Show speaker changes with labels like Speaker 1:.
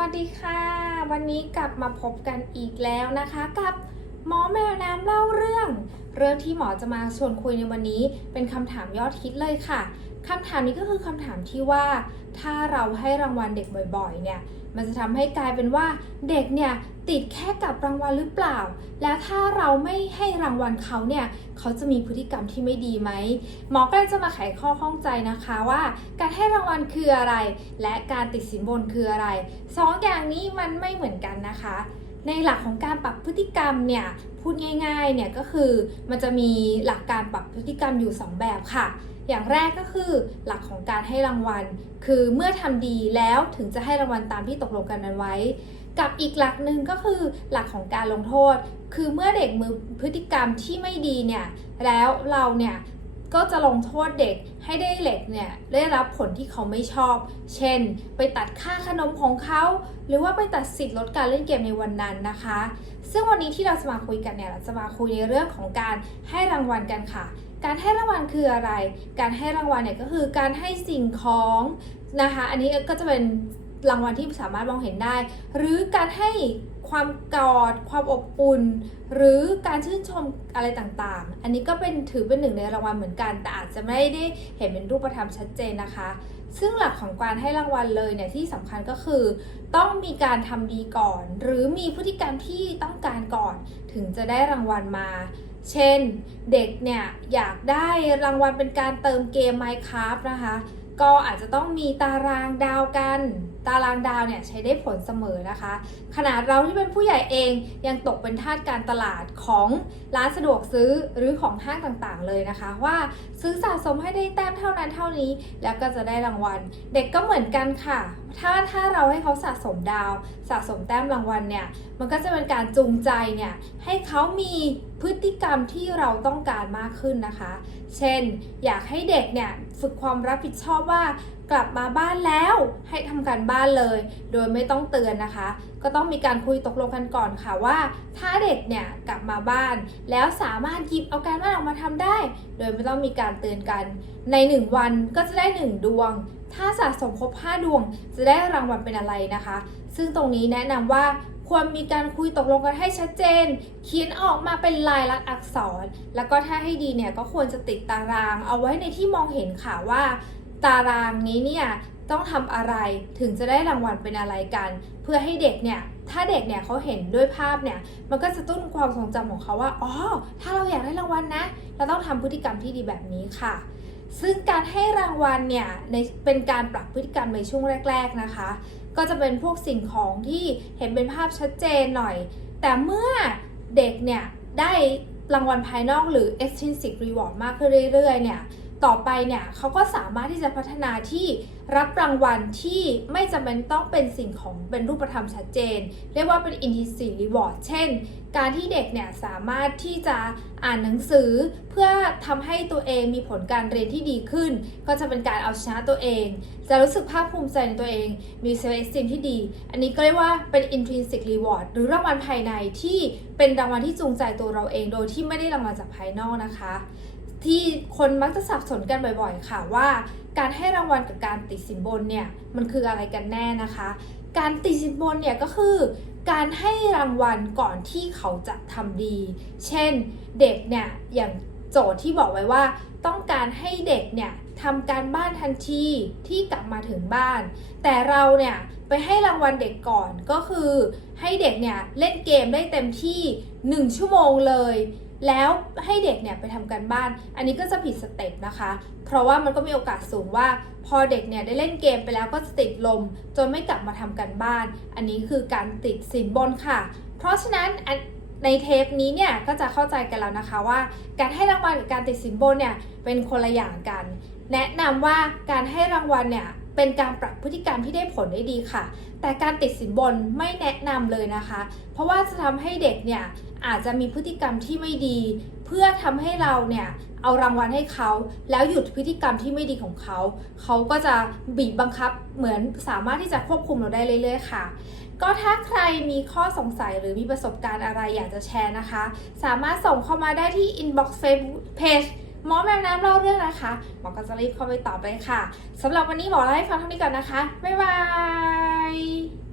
Speaker 1: วัสดีค่ะ วันนี้กลับมาพบกันอีกแล้วนะคะกับ หมอแมวน้ำเล่าเรื่อง เรื่องที่หมอจะมาชวนคุยในวันนี้ เป็นคำถามยอดฮิตเลยค่ะคำถามนี้ก็คือคำถามที่ว่า ถ้าเราให้รางวัลเด็กบ่อยๆ เนี่ย มันจะทำให้กลายเป็นว่าเด็กเนี่ยติดแค่กับรางวัลหรือเปล่า แล้วถ้าเราไม่ให้รางวัลเขาเนี่ยเขาจะมีพฤติกรรมที่ไม่ดีไหมหมอก็เลยจะมาไขข้อข้องใจนะคะว่า การให้รางวัลคืออะไร และการติดสินบนคืออะไรสองอย่างนี้มันไม่เหมือนกันนะคะ ในหลักของการปรับพฤติกรรมเนี่ยพูดง่ายๆเนี่ยก็คือมันจะมีหลักการปรับพฤติกรรมอยู่ 2 แบบค่ะ อย่างแรกก็คือหลักของการให้รางวัล คือเมื่อทำดีแล้วถึงจะให้รางวัลตามที่ตกลงกันนั้นไว้ กับอีกหลักหนึ่งก็คือหลักของการลงโทษ คือเมื่อเด็กมือพฤติกรรมที่ไม่ดีเนี่ยแล้วเราเนี่ย ก็จะลงโทษเด็กให้ได้เด็กเนี่ยได้รับผลที่เขาไม่ชอบ เช่น ไปตัดค่าขนมของเขา หรือว่าไปตัดสิทธิ์ลดการเล่นเกมในวันนั้นนะคะ ซึ่งวันนี้ที่เราจะมาคุยกันเนี่ยเราจะมาคุยในเรื่องของการให้รางวัลกันค่ะการให้รางวัลคืออะไร การให้รางวัลเนี่ยก็คือการให้สิ่งของนะคะ อันนี้ก็จะเป็น รางวัลที่สามารถมองเห็นได้ หรือการให้ความกอด ความอบอุ่น หรือการชื่นชมอะไรต่างๆ อันนี้ก็เป็นถือเป็นหนึ่งในรางวัลเหมือนกัน แต่อาจจะไม่ได้เห็นเป็นรูปธรรมชัดเจนนะคะ ซึ่งหลักของการให้รางวัลเลยเนี่ยที่สำคัญก็คือ ต้องมีการทำดีก่อน หรือมีพฤติกรรมที่ต้องการก่อน ถึงจะได้รางวัลมาเช่น เด็กเนี่ยอยากได้รางวัลเป็นการเติมเกม Minecraft นะคะ ก็อาจจะต้องมีตารางดาวกัน ตารางดาวเนี่ยใช้ได้ผลเสมอนะคะ ขนาดเราที่เป็นผู้ใหญ่เองยังตกเป็นทาสการตลาดของร้านสะดวกซื้อหรือของห้างต่างๆ เลยนะคะ ว่าซื้อสะสมให้ได้แต้มเท่านั้นเท่านี้ แล้วก็จะได้รางวัล เด็กก็เหมือนกันค่ะ ถ้าถ้าเราให้เขาสะสมดาว สะสมแต้มรางวัลเนี่ย มันก็จะเป็นการจูงใจเนี่ย ให้เขามีพฤติกรรมที่เราต้องการมากขึ้นนะคะ เช่น อยากให้เด็กเนี่ยฝึกความรับผิดชอบว่ากลับมาบ้านแล้วให้ทำการบ้านเลย โดยไม่ต้องเตือนนะคะ ก็ต้องมีการคุยตกลงกันก่อนค่ะว่า ถ้าเด็กเนี่ยกลับมาบ้าน แล้วสามารถหยิบเอาการบ้านออกมาทำได้ โดยไม่ต้องมีการเตือนกัน ใน 1 วันก็จะได้ 1 ดวง ถ้าสะสมครบ 5 ดวง จะได้รางวัลเป็นอะไรนะคะ ซึ่งตรงนี้แนะนำว่าควรมีการคุยตกลงกันให้ชัดเจน เขียนออกมาเป็นลายลักษณ์อักษร แล้วก็ถ้าให้ดีเนี่ยก็ควรจะติดตาราง เอาไว้ในที่มองเห็นค่ะว่า ตารางนี้เนี่ยต้องทำอะไรถึงจะได้รางวัลเป็นอะไรกัน เพื่อให้เด็กเนี่ยถ้าเด็กเนี่ยเขาเห็นด้วยภาพเนี่ย มันก็จะตุ้นความทรงจำของเขาว่า อ๋อ ถ้าเราอยากได้รางวัลนะ เราต้องทำพฤติกรรมที่ดีแบบนี้ค่ะ ซึ่งการให้รางวัลเนี่ยในเป็นการปรับพฤติกรรมในช่วงแรก ๆนะคะ ก็จะเป็นพวกสิ่งของที่เห็นเป็นภาพชัดเจนหน่อย แต่เมื่อเด็กเนี่ยได้รางวัลภายนอกหรือ extrinsic reward มากขึ้นเรื่อยๆเนี่ย ต่อไปเนี่ยเขาก็สามารถที่จะพัฒนาที่รับรางวัลที่ไม่จำเป็นต้องเป็นสิ่งของเป็นรูปธรรมชัดเจน เรียกว่าเป็น intrinsic reward เช่น การที่เด็กเนี่ยสามารถที่จะอ่านหนังสือ เพื่อทำให้ตัวเองมีผลการเรียนที่ดีขึ้น ก็จะเป็นการเอาชนะตัวเอง จะรู้สึกภาคภูมิใจในตัวเอง มี self esteem ที่ดี อันนี้ก็เรียกว่าเป็น intrinsic reward หรือรางวัลภายในที่เป็นรางวัลที่จูงใจตัวเราเองโดยที่ไม่ได้รางวัลจากภายนอกนะคะ ที่คนมักจะสับสนกันบ่อยๆ ค่ะว่า การให้รางวัลกับการติดสินบนเนี่ยมันคืออะไรกันแน่นะคะ การติดสินบนเนี่ยก็คือ การให้รางวัลก่อนที่เขาจะทำดี เช่นเด็กเนี่ยอย่างโจทย์ที่บอกไว้ว่า ต้องการให้เด็กเนี่ยทำการบ้านทันทีที่กลับมาถึงบ้าน แต่เราเนี่ยไปให้รางวัลเด็กก่อนก็คือ ให้เด็กเนี่ยเล่นเกมได้เต็มที่ 1 ชั่วโมงเลย แล้วให้เด็กเนี่ยไปทำการบ้าน อันนี้ก็จะผิดสเต็ปนะคะ เพราะว่ามันก็มีโอกาสสูงว่า พอเด็กเนี่ยได้เล่นเกมไปแล้วก็จะติดลม จนไม่กลับมาทำการบ้าน อันนี้คือการติดสินบนค่ะ เพราะฉะนั้นอันในเทปนี้เนี่ยก็จะเข้าใจกันแล้วนะคะว่า การให้รางวัลกับการติดสินบนเนี่ยเป็นคนละอย่างกัน แนะนำว่าการให้รางวัลเนี่ย เป็นการปรับพฤติกรรมที่ได้ผลได้ดีค่ะ แต่การติดสินบนไม่แนะนำเลยนะคะ เพราะว่าจะทำให้เด็กเนี่ยอาจจะมีพฤติกรรมที่ไม่ดี เพื่อทำให้เราเนี่ยเอารางวัลให้เขา แล้วหยุดพฤติกรรมที่ไม่ดีของเขา เขาก็จะบีบบังคับเหมือนสามารถที่จะควบคุมเราได้เรื่อยๆค่ะก็ถ้าใครมีข้อสงสัยหรือมีประสบการณ์อะไรอยากจะแชร์นะคะ สามารถส่งเข้ามาได้ที่ inbox Facebook page หมอแมวน้ำเล่าเรื่องนะคะ หมอก็จะรีบเข้าไปตอบเลยค่ะสำหรับวันนี้หมอเล่าให้ฟังเท่านี้ก่อนนะคะ บ๊ายบาย